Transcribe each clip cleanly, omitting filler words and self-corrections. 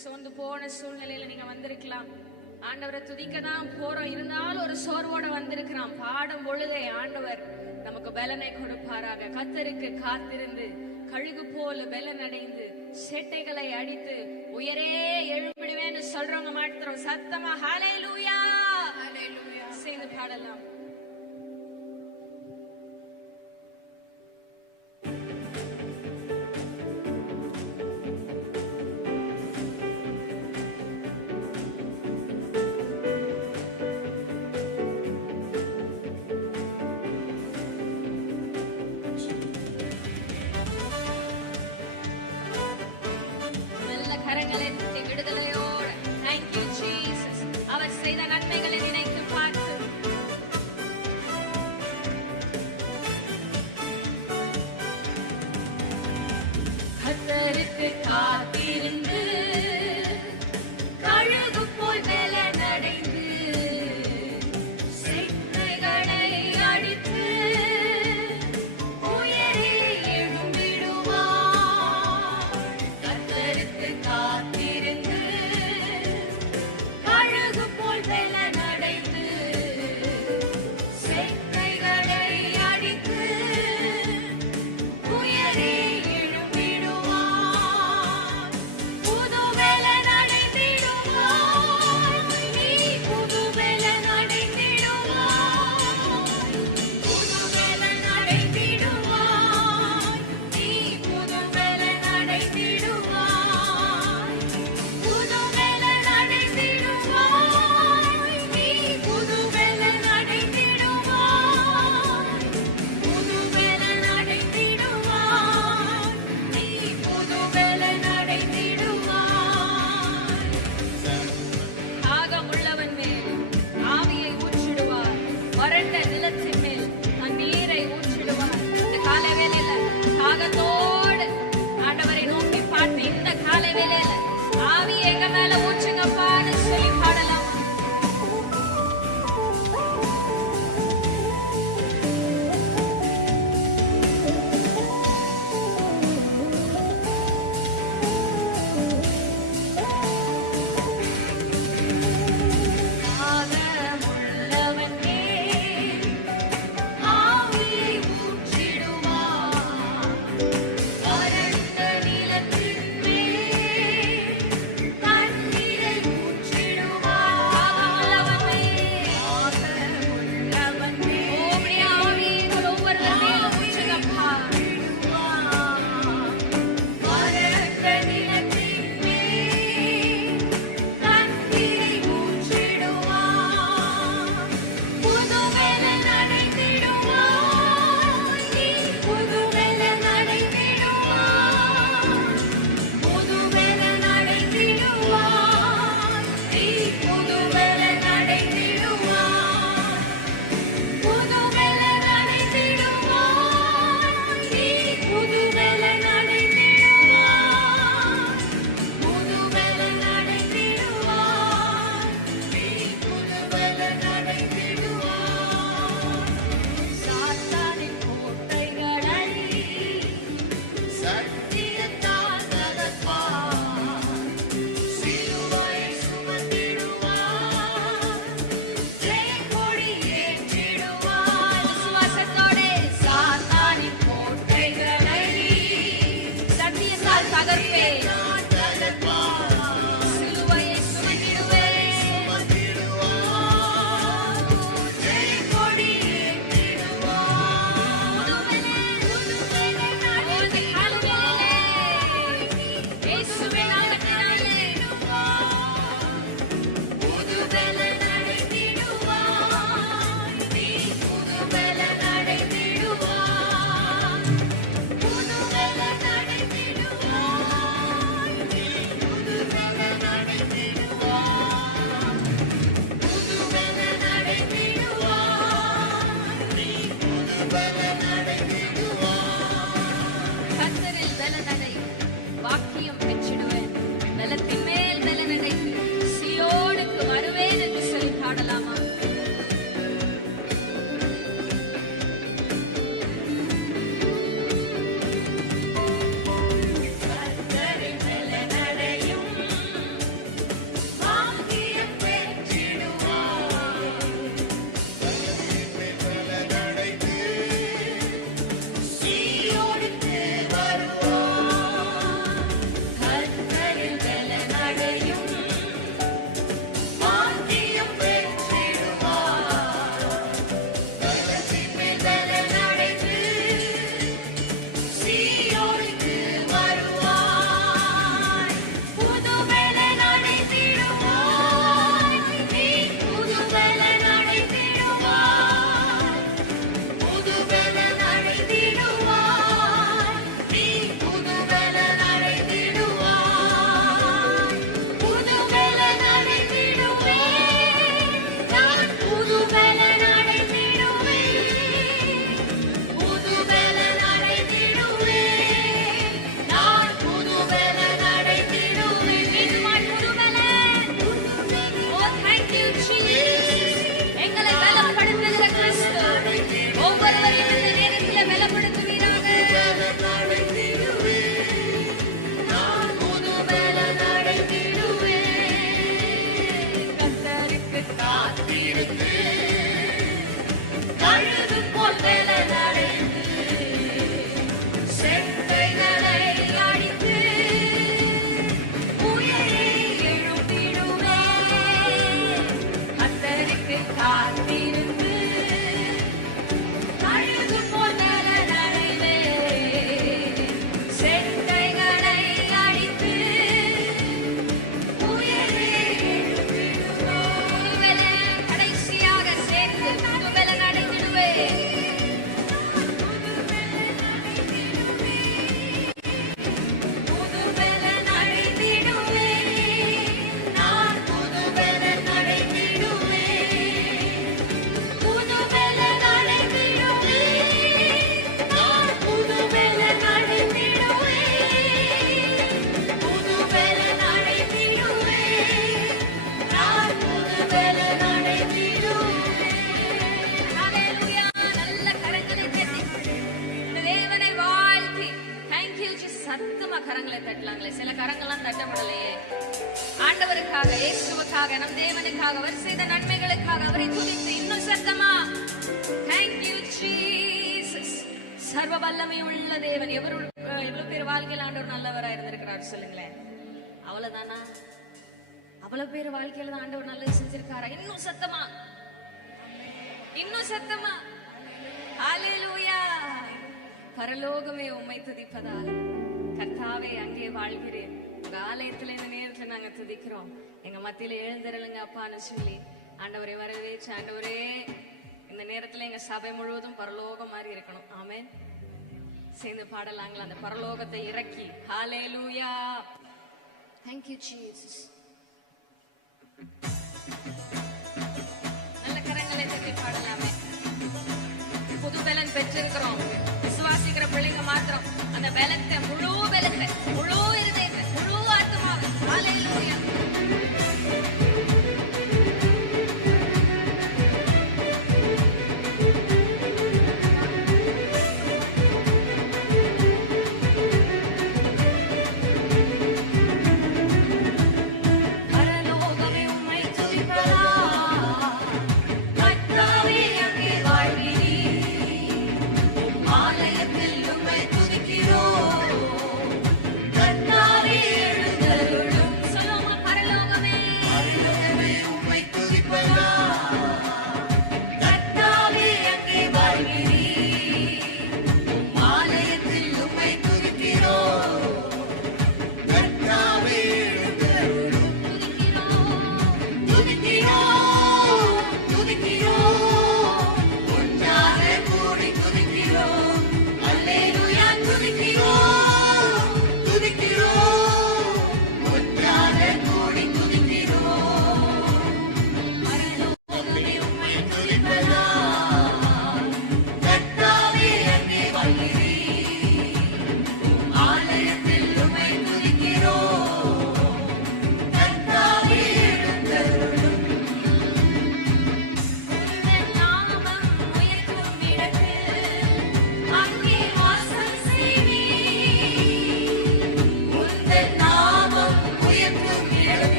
சோர்ந்து போன சூழ்நிலையில நீங்க வந்திருக்கலாம். ஆண்டவரை துதிக்க தான் போறோம், இருந்தாலும் ஒரு சோர்வோட வந்திருக்கிறோம். பாடும் பொழுதே ஆண்டவர் நமக்கு பலனை கொடுப்பாராக. கர்த்தருக்கு காத்திருந்து கழுகு போல பலன் அடைந்து சேட்டைகளை அடித்து உயரே எழும்பிடுவேன்னு சொல்றவங்க மாத்திரம் சத்தமா ஹல்லேலூயா ஹல்லேலூயா சேர்ந்து பாடலாம். விடுதலையோடு Thank you Jesus. அவர் செய்த நன்மைகளை நினைத்து பார்த்து கர்த்தருக்கு காத்திருந்து கழுகு போல் பலன் அடைந்து சேட்டைகளை அடித்து உயரே எழும்பிடுவார். கர்த்தருக்கு காத்திருந்து கழுகு போல் பலன் அடைந்து சேட்டைகளை அடித்து உயரே எழும்பிடுவார். புது பலன் அடைந்திடுவார். நீ புது பலன் அடைந்திடுவார். புது பலன் அடைந்திடுவார். நீ புது பலன் அடைந்திடுவார். புது பலன் அடைந்திடுவார். நீ புது பலன் அடைந்திடுவார். புது பலன் அடைந்திடுவார். நீ புது பலன் அடைந்திடுவார். தாகமுள்ளவன் மேல் ஆவியை ஊற்றிடுவார். வறண்ட நிலத்தின் மேல் தண்ணீரை ஊற்றிடுவார். இந்த காலை வேளையில தாகத்தோடு ஆண்டவரை நோக்கி பார்த்து இந்த காலை வேளையில ஆவியை எங்க மேல ஊற்றுங்கப்பான்னு சொல்லி பாடலாம். தாகமுள்ளவன் மேல் ஆவியை ஊற்றிடுவார். வறண்ட நிலத்தின் மேல் மாற்றப்படலையே. ஆண்டவருக்காக, இயேசுவுக்காக, நம் தேவனுக்காக, அவர் செய்த நன்மைகளுக்காக அவரை துதித்து இன்னும் சத்தமா thank you Jesus. சர்வ வல்லமை உள்ள தேவன். எவ்வளவு பேர் வாழ்க்கையில் ஆண்டவர் நல்லவரா இருந்திருக்கிறார் சொல்லுங்களேன். அவ்வளவுதானா? அவ்வளவு பேர் வாழ்க்கையில தான் ஆண்டவர் நல்லது செஞ்சிருக்காரா? இன்னும் சத்தமா, இன்னும் சத்தமா ஹல்லேலூயா. பரலோகமே உம்மை துதிப்பதால் கர்த்தாவே அங்கே வாழ்கிறேன். உங்க ஆலயத்துல இந்த நேரத்துல நாங்க துதிக்கிறோம். எங்க மத்தியில எழுந்திரலுங்க அப்பான்னு சொல்லி ஆண்டவரை வரவேற்று, ஆண்டவரே இந்த நேரத்துல எங்க சபை முழுவதும் பரலோகம் மாதிரி இருக்கணும். ஆமென். சேர்ந்து பாடலாங்களா? அந்த பரலோகத்தை இறக்கி ஹல்லேலூயா. Thank you Jesus. நல்ல கரங்களை தட்டி பாடலாமே. புது பலன் பெற்றிருக்கிறோம். விசுவாசிக்கிற பிள்ளைங்க மாத்திரம் அந்த பலத்தை, முழு பலத்தை, முழு இருதயத்தை, முழு ஆத்மாவை ஹல்லேலூயா.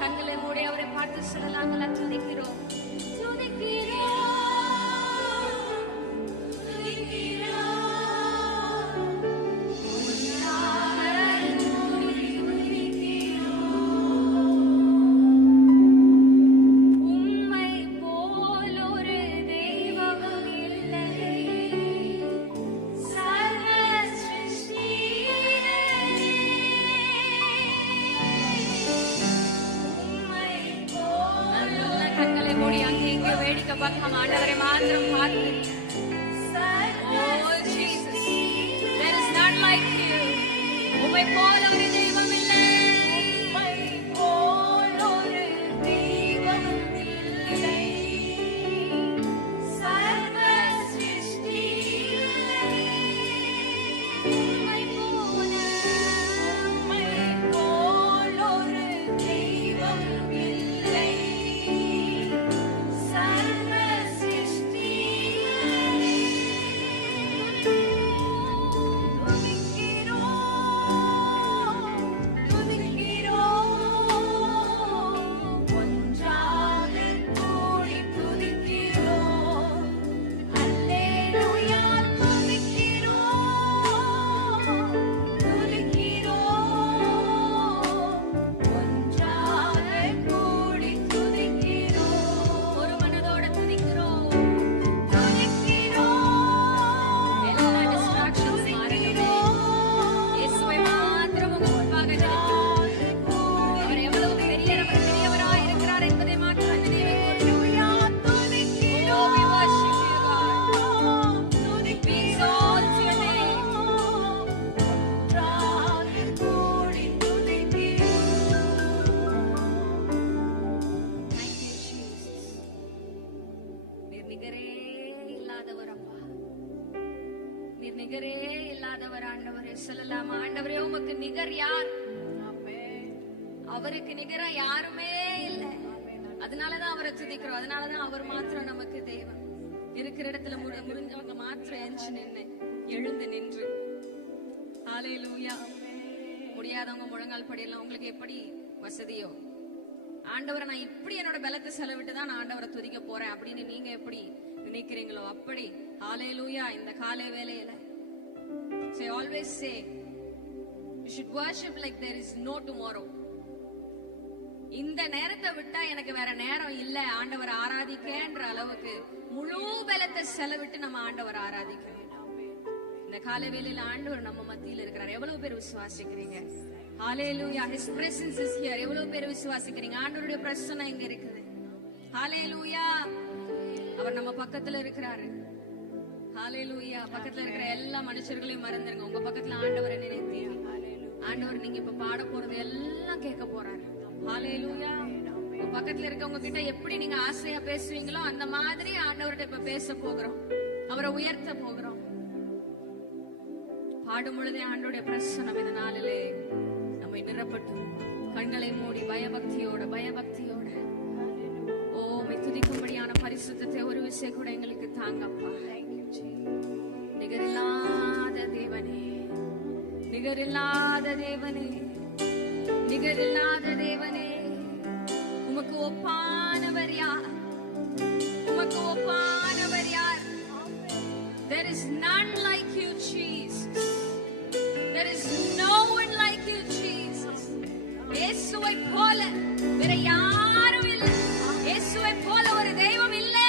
கண்களை மூடி அவரை பார்த்து சொல்லலாங்களா? துதிக்கிறோம், துதிக்கிறோம், ஆண்டவரை மாத்திரம் பார்த்து, oh Jesus, there is none like you. உம்மை போல ஒரு தெய்வம் இல்லை, உம்மை போல ஒரு தெய்வம் இல்லை, சர்வ சிருஷ்டியிலே உம்மை போல ஒரு தெய்வம் இல்லை. நிகரே இல்லாதவர் ஆண்டவரே. சொல்லலாம், ஆண்டவரே உமக்கு நிகர் யார்? அவருக்கு நிகரா யாருமே இல்லை. அதனாலதான் அவரை துதிக்கிறோம். அதனாலதான் அவர் மாத்திரம் நமக்கு தேவன். இருக்கிற இடத்துல முடிஞ்சவங்க மாத்திரம் எழுந்து நின்று ஹல்லேலூயா. முடியாதவங்க முழங்கால் படியெல்லாம் உங்களுக்கு எப்படி வசதியோ, ஆண்டவரை நான் இப்படி என்னோட பலத்தை செலவிட்டு தான் நான் ஆண்டவரை துதிக்க போறேன் அப்படின்னு நீங்க எப்படி நினைக்கிறீங்களோ அப்படி ஹல்லேலூயா. இந்த காலை வேளையில So I always say you should worship like there is no tomorrow. இந்த நேரத்தை விட்டா எனக்கு வேற நேரம் இல்ல ஆண்டவர் ஆராதிக்கன்ற அளவுக்கு முழு பலத்தை செலவிட்டு நம்ம ஆண்டவர் ஆராதிக்க வேண்டும். இந்த காலை வேளையில ஆண்டவர் நம்ம மத்தியில் இருக்கிறார். எவ்வளவு பேர் விசுவாசிக்கிறீங்க? ஹல்லேலூயா. His presence is here. எவ்வளவு பேர் விசுவாசிக்கிறீங்க? ஆண்டவருடைய பிரசன்னம் இங்க இருக்குது. ஹல்லேலூயா. அவர் நம்ம பக்கத்துல இருக்கிறாரு. ஹல்லேலூயா. பக்கத்துல இருக்கிற எல்லா மனுஷர்களையும் மறந்துருங்க. உங்க பக்கத்துல ஆண்டவரை நினைத்து ஆண்டவர் நீங்க இப்ப பாட போறது எல்லாம் கேட்க போறாரு. ஹல்லேலூயா. உங்க பக்கத்துல இருக்கவங்க கிட்ட எப்படி நீங்க ஆசையா பேசுவீங்களோ அந்த மாதிரி ஆண்டவர்கிட்ட இப்ப பேச போகிறோம். அவரை உயர்த்த போகிறோம். பாடும் பொழுதே ஆண்டவருடைய பிரசன்னம் இந்த நாளிலே நம்மை நிரப்பட்டு கண்களை மூடி பயபக்தியோட துதிக்கும்படியான பரிசுத்தத்தை ஒரு விஷயம் கூட எங்களுக்கு தாங்கப்பா. நிகரில்லாத தேவனே, நிகரில்லாத தேவனே, நிகரில்லாத தேவனே, உமக்கு ஒப்பானவர் யார்? உமக்கு ஒப்பானவர் யார்? There is none like you, Jesus. There is no one like you, Jesus. இயேசுவை போல வேற யாரும் இல்லை. இயேசுவை போல ஒரு தெய்வம் இல்லை.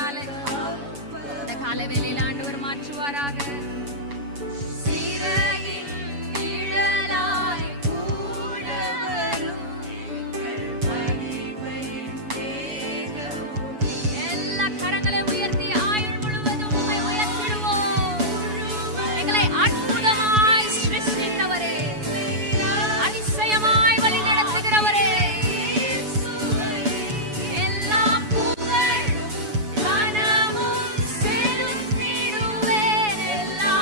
கிருபையினால இந்த காலை வேளையில ஆண்டவர் மாற்றுவாராக. சிறையின் நிழலாய் கூட வரும் எங்கள் மகிமையின் தேவனே. எல்லா கரங்களையும் உயர்த்தி ஆயுள் முழுவதும் உம்மை உயர்த்திடுவோம். எங்களை அற்புதமாய் சிருஷ்டித்தவரே, அதிசயமாய் வழி நடத்துகிறவரே, எல்லா புகழும் கனமும் செலுத்திடுவேன். எல்லா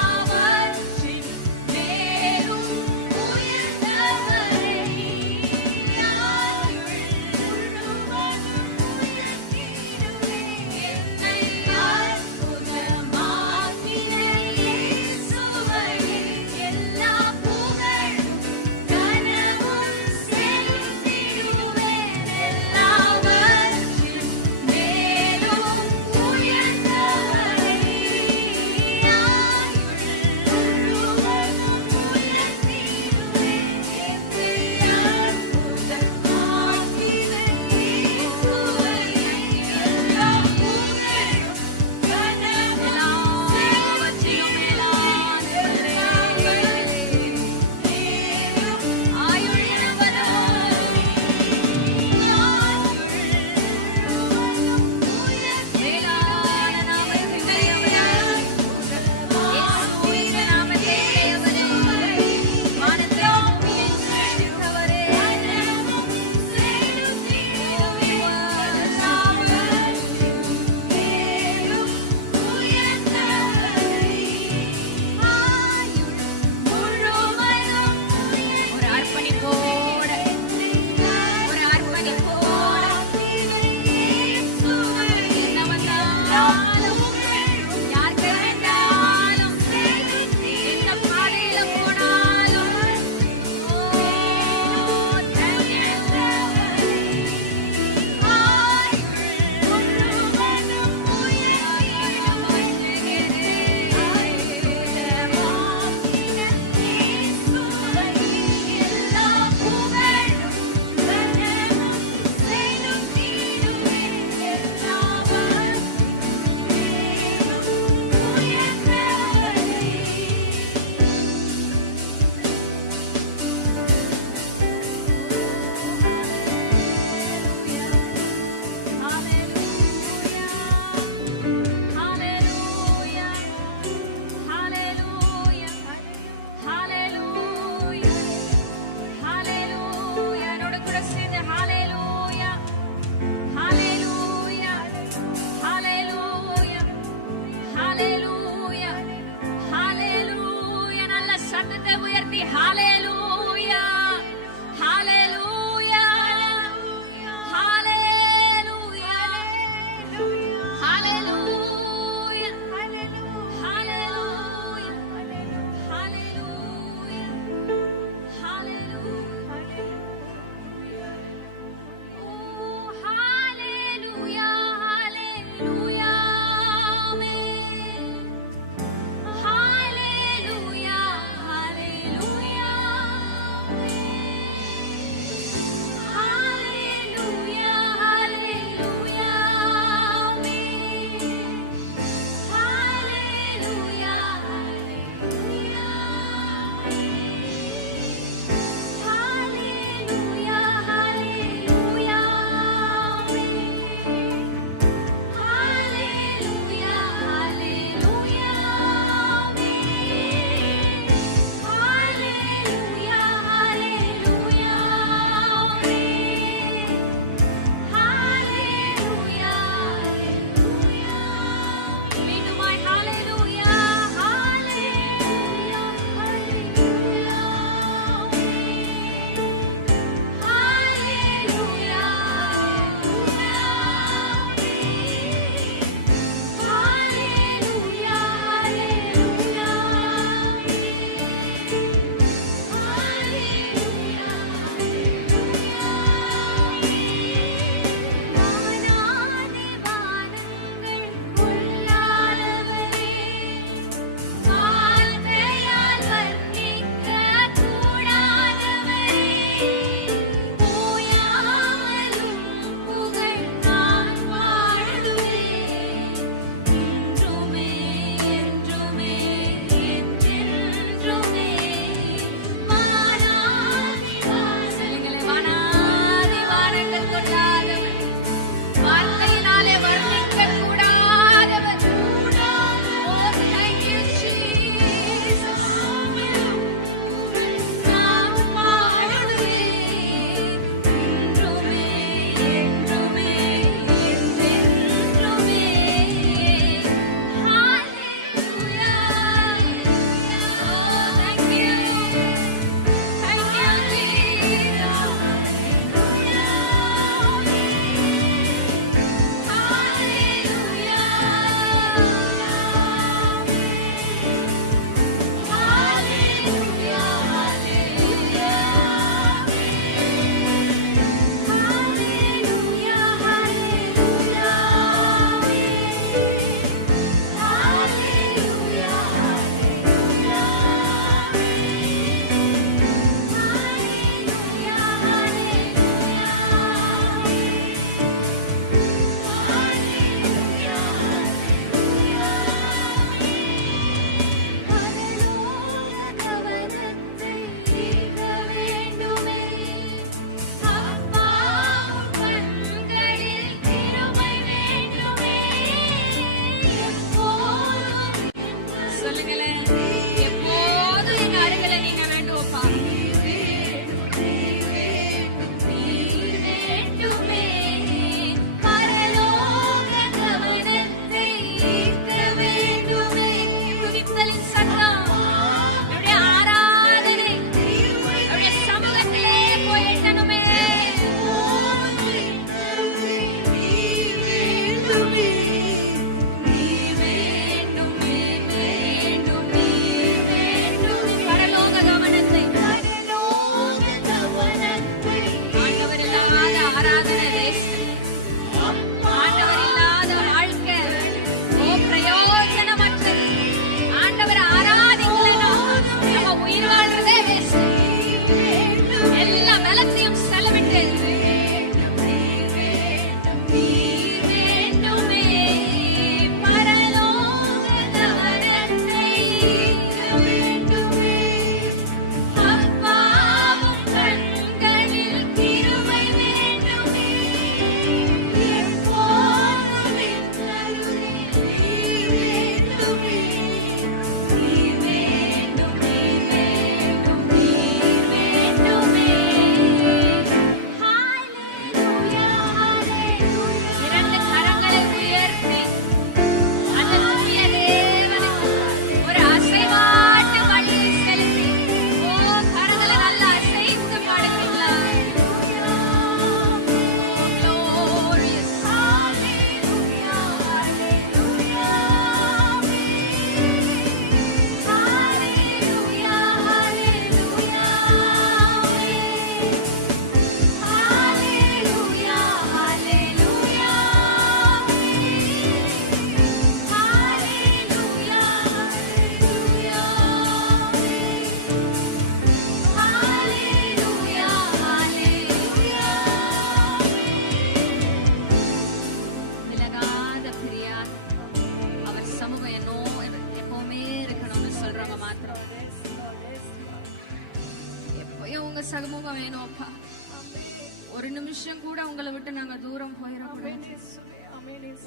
நிமிஷம் கூட உங்களை விட்டு நாங்க தூரம் போயிடக்கூடாது.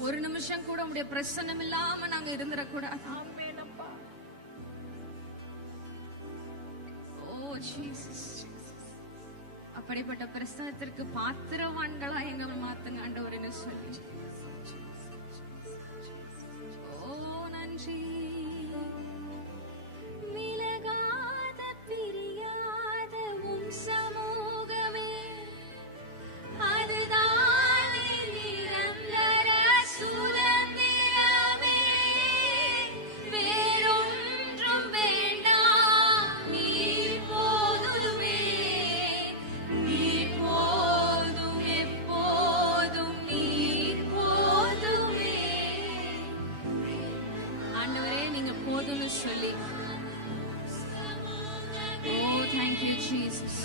ஒரு நிமிஷம் கூட உங்களுடைய பிரசன்னம் இல்லாம நாங்க இருந்துடக்கூடாது. ஓ ஜீசஸ், அப்படிப்பட்ட பிரசனத்திற்கு பாத்திரவான்களா எங்களை மாத்துங்க ஆண்டவரே சொல்லி. ஓ நன்றி. விலகாத பிரியாத உம் சமூகமே, அதுதான் நிரந்தர சுதந்திரமே. வேறொன்றும் வேண்டாம், நீர் போதுமே. நீர் போதும், எப்போதும் நீர் போதுமே. ஆண்டவரே நீங்க போதும்னு சொல்லி. Oh, thank you, Jesus.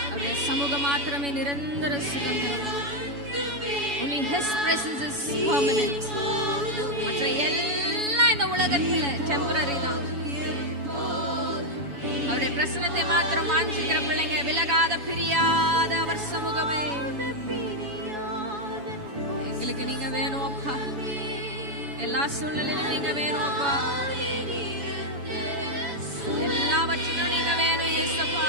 அவருடைய சமூகம் மாத்திரமே நிரந்தர சுதந்திரம். Only His presence is permanent. மற்ற எல்லாம் இந்த உலகத்துல டெம்பரரி தான். அவருடைய பிரசனத்தை மாத்திரம் வாஞ்சிக்கிற பிள்ளைங்க, விலகாத பிரியாத அவர் சமூகமே. எங்களுக்கு நீங்க வேணும் அப்பா, எல்லா சூழ்நிலையிலும் நீங்க வேணும் அப்பா, எல்லாவற்றிலும் நீங்க வேணும் இயேசுப்பா.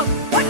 சாபம்